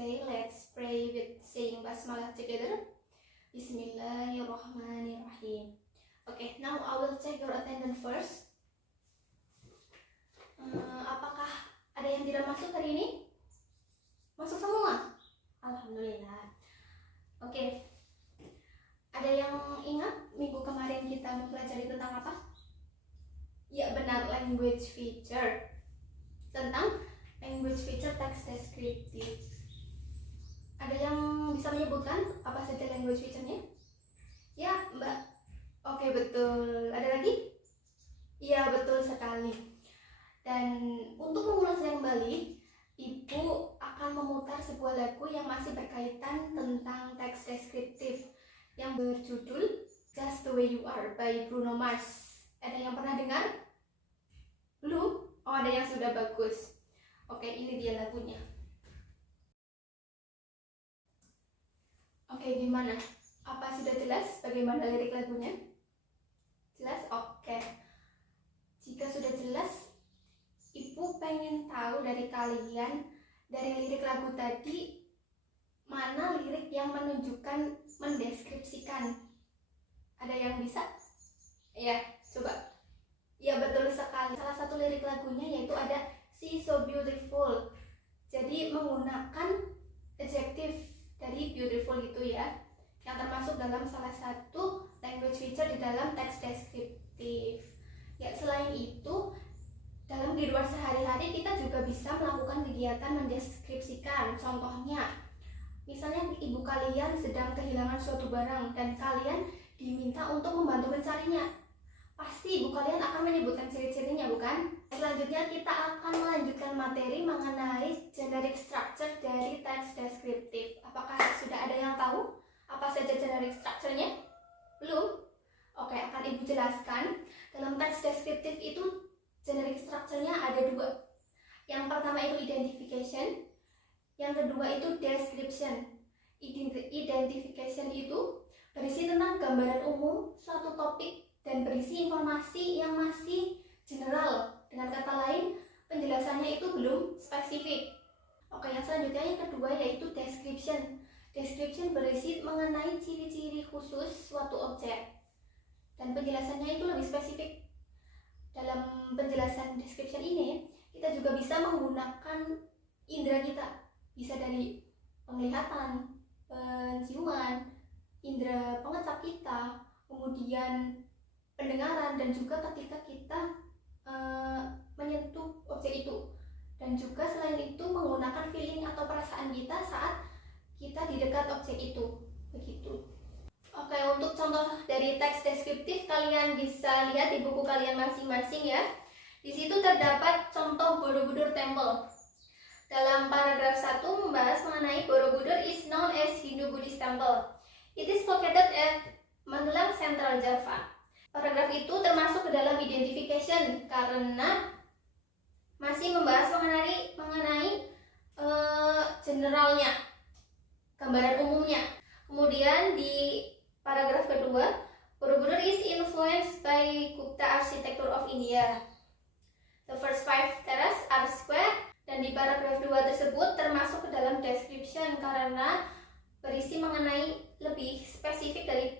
today let's pray with saying basmalah together. Bismillahirrahmanirrahim. Okay, now I will check your attendance first. Apakah ada yang tidak masuk hari ini? Masuk semua? Alhamdulillah. Oke. Ada yang ingat minggu kemarin kita mempelajari tentang apa? Ya benar, language feature. Tentang language feature text descriptive. Ada yang bisa menyebutkan apa saja language feature-nya? Ya, Mbak. Oke, betul. Ada lagi? Iya, betul sekali. Dan untuk mengulasnya kembali, Ibu akan memutar sebuah lagu yang masih berkaitan tentang teks deskriptif yang berjudul Just the Way You Are by Bruno Mars. Ada yang pernah dengar? Belum? Oh, ada yang sudah, bagus. Oke, ini dia lagunya. Oke, gimana? Apa sudah jelas bagaimana lirik lagunya? Jelas? Oke. Jika sudah jelas, Ibu pengen tahu dari kalian, dari lirik lagu tadi, mana lirik yang menunjukkan, mendeskripsikan. Ada yang bisa? Ya, coba. Ya, betul sekali. Salah satu lirik lagunya yaitu ada She's so beautiful. Jadi menggunakan adjektif dari beautiful itu ya, yang termasuk dalam salah satu language feature di dalam teks deskriptif. Ya, selain itu, dalam kehidupan sehari-hari kita juga bisa melakukan kegiatan mendeskripsikan. Contohnya, misalnya ibu kalian sedang kehilangan suatu barang dan kalian diminta untuk membantu mencarinya. Pasti ibu kalian akan menyebutkan ciri-cirinya, bukan? Selanjutnya kita akan melanjutkan materi mengenai generic structure dari teks deskriptif. Apakah sudah ada yang tahu apa saja generic structure-nya? Belum? Oke, akan Ibu jelaskan. Dalam teks deskriptif itu generic structure-nya ada dua. Yang pertama itu identification, yang kedua itu description. Identification itu berisi tentang gambaran umum suatu topik dan berisi informasi yang masih general. Dengan kata lain, penjelasannya itu belum spesifik. Oke, yang selanjutnya yang kedua yaitu description. Description berisi mengenai ciri-ciri khusus suatu objek dan penjelasannya itu lebih spesifik. Dalam penjelasan description ini, kita juga bisa menggunakan indera kita. Bisa dari penglihatan, penciuman, indera pengecap kita, kemudian pendengaran, dan juga ketika kita menyentuh objek itu, dan juga selain itu menggunakan feeling atau perasaan kita saat kita di dekat objek itu, begitu. Oke, untuk contoh dari teks deskriptif kalian bisa lihat di buku kalian masing-masing ya. Di situ terdapat contoh Borobudur Temple. Dalam paragraf 1 membahas mengenai Borobudur is known as Hindu-Buddhist Temple. It is located at Magelang, Central Java. Paragraf itu termasuk ke dalam identification karena masih membahas mengenai generalnya, gambaran umumnya. Kemudian di paragraf kedua, Borobudur is influenced by Gupta architecture of India. The first 5 terraces are square. Dan di paragraf 2 tersebut termasuk ke dalam description karena berisi mengenai lebih spesifik dari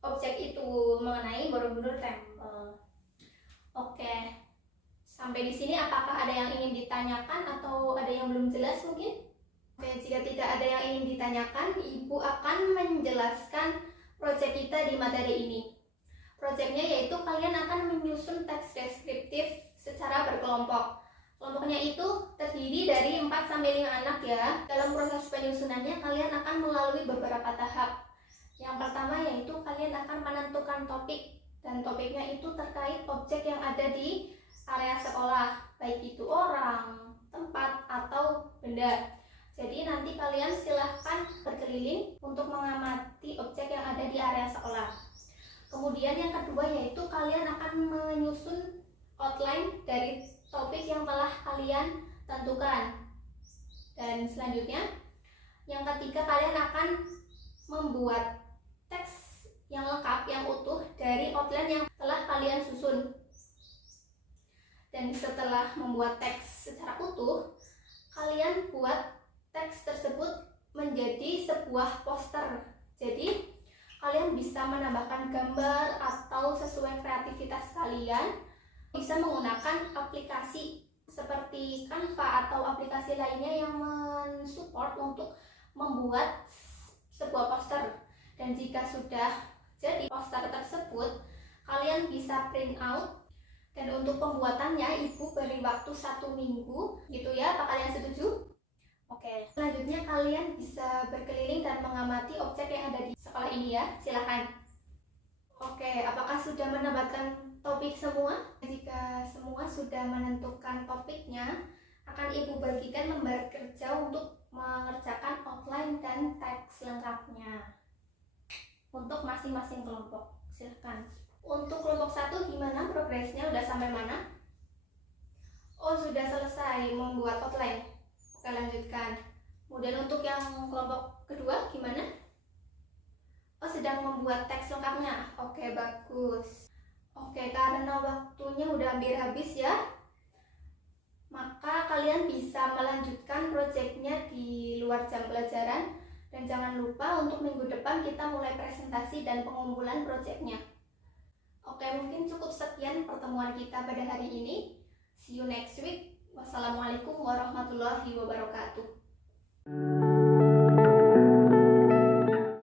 objek itu, mengenai Borobudur Temple. Oke, sampai di sini apakah ada yang ingin ditanyakan atau ada yang belum jelas mungkin? Oke, jika tidak ada yang ingin ditanyakan, Ibu akan menjelaskan proyek kita di materi ini. Proyeknya yaitu kalian akan menyusun teks deskriptif secara berkelompok. Kelompoknya itu terdiri dari 4-5 anak ya. Dalam proses penyusunannya kalian akan melalui beberapa tahap. Yang pertama yaitu kalian akan menentukan topik, dan topiknya itu terkait objek yang ada di area sekolah, baik itu orang, tempat, atau benda. Jadi nanti kalian silahkan berkeliling untuk mengamati objek yang ada di area sekolah. Kemudian yang kedua yaitu kalian akan menyusun outline dari topik yang telah kalian tentukan. Dan selanjutnya yang ketiga kalian akan membuat teks yang lengkap, yang utuh dari outline yang telah kalian susun. Dan setelah membuat teks secara utuh, kalian buat teks tersebut menjadi sebuah poster. Jadi kalian bisa menambahkan gambar atau sesuai kreativitas kalian. Bisa menggunakan aplikasi seperti Canva atau aplikasi lainnya yang mensupport untuk membuat sebuah poster. Dan jika sudah jadi poster tersebut, kalian bisa print out. Dan untuk pembuatannya ibu beri waktu 1 minggu gitu ya. Apa kalian setuju? Oke, selanjutnya kalian bisa berkeliling dan mengamati objek yang ada di sekolah ini ya. Silahkan. Oke, apakah sudah mendapatkan topik semua? Jika semua sudah menentukan topiknya, akan ibu bagikan lembar kerja untuk mengerjakan outline dan teks lengkapnya untuk masing-masing kelompok. Silahkan. Untuk kelompok 1 gimana progresnya? Udah sampai mana? Oh, sudah selesai membuat outline. Oke, lanjutkan. Kemudian untuk yang kelompok kedua gimana? Oh, sedang membuat teks lengkapnya. Oke, bagus. Oke, karena waktunya udah hampir habis ya, maka kalian bisa melanjutkan proyeknya di luar jam pelajaran. Dan jangan lupa untuk minggu depan kita mulai presentasi dan pengumpulan proyeknya. Oke, mungkin cukup sekian pertemuan kita pada hari ini. See you next week. Wassalamualaikum warahmatullahi wabarakatuh.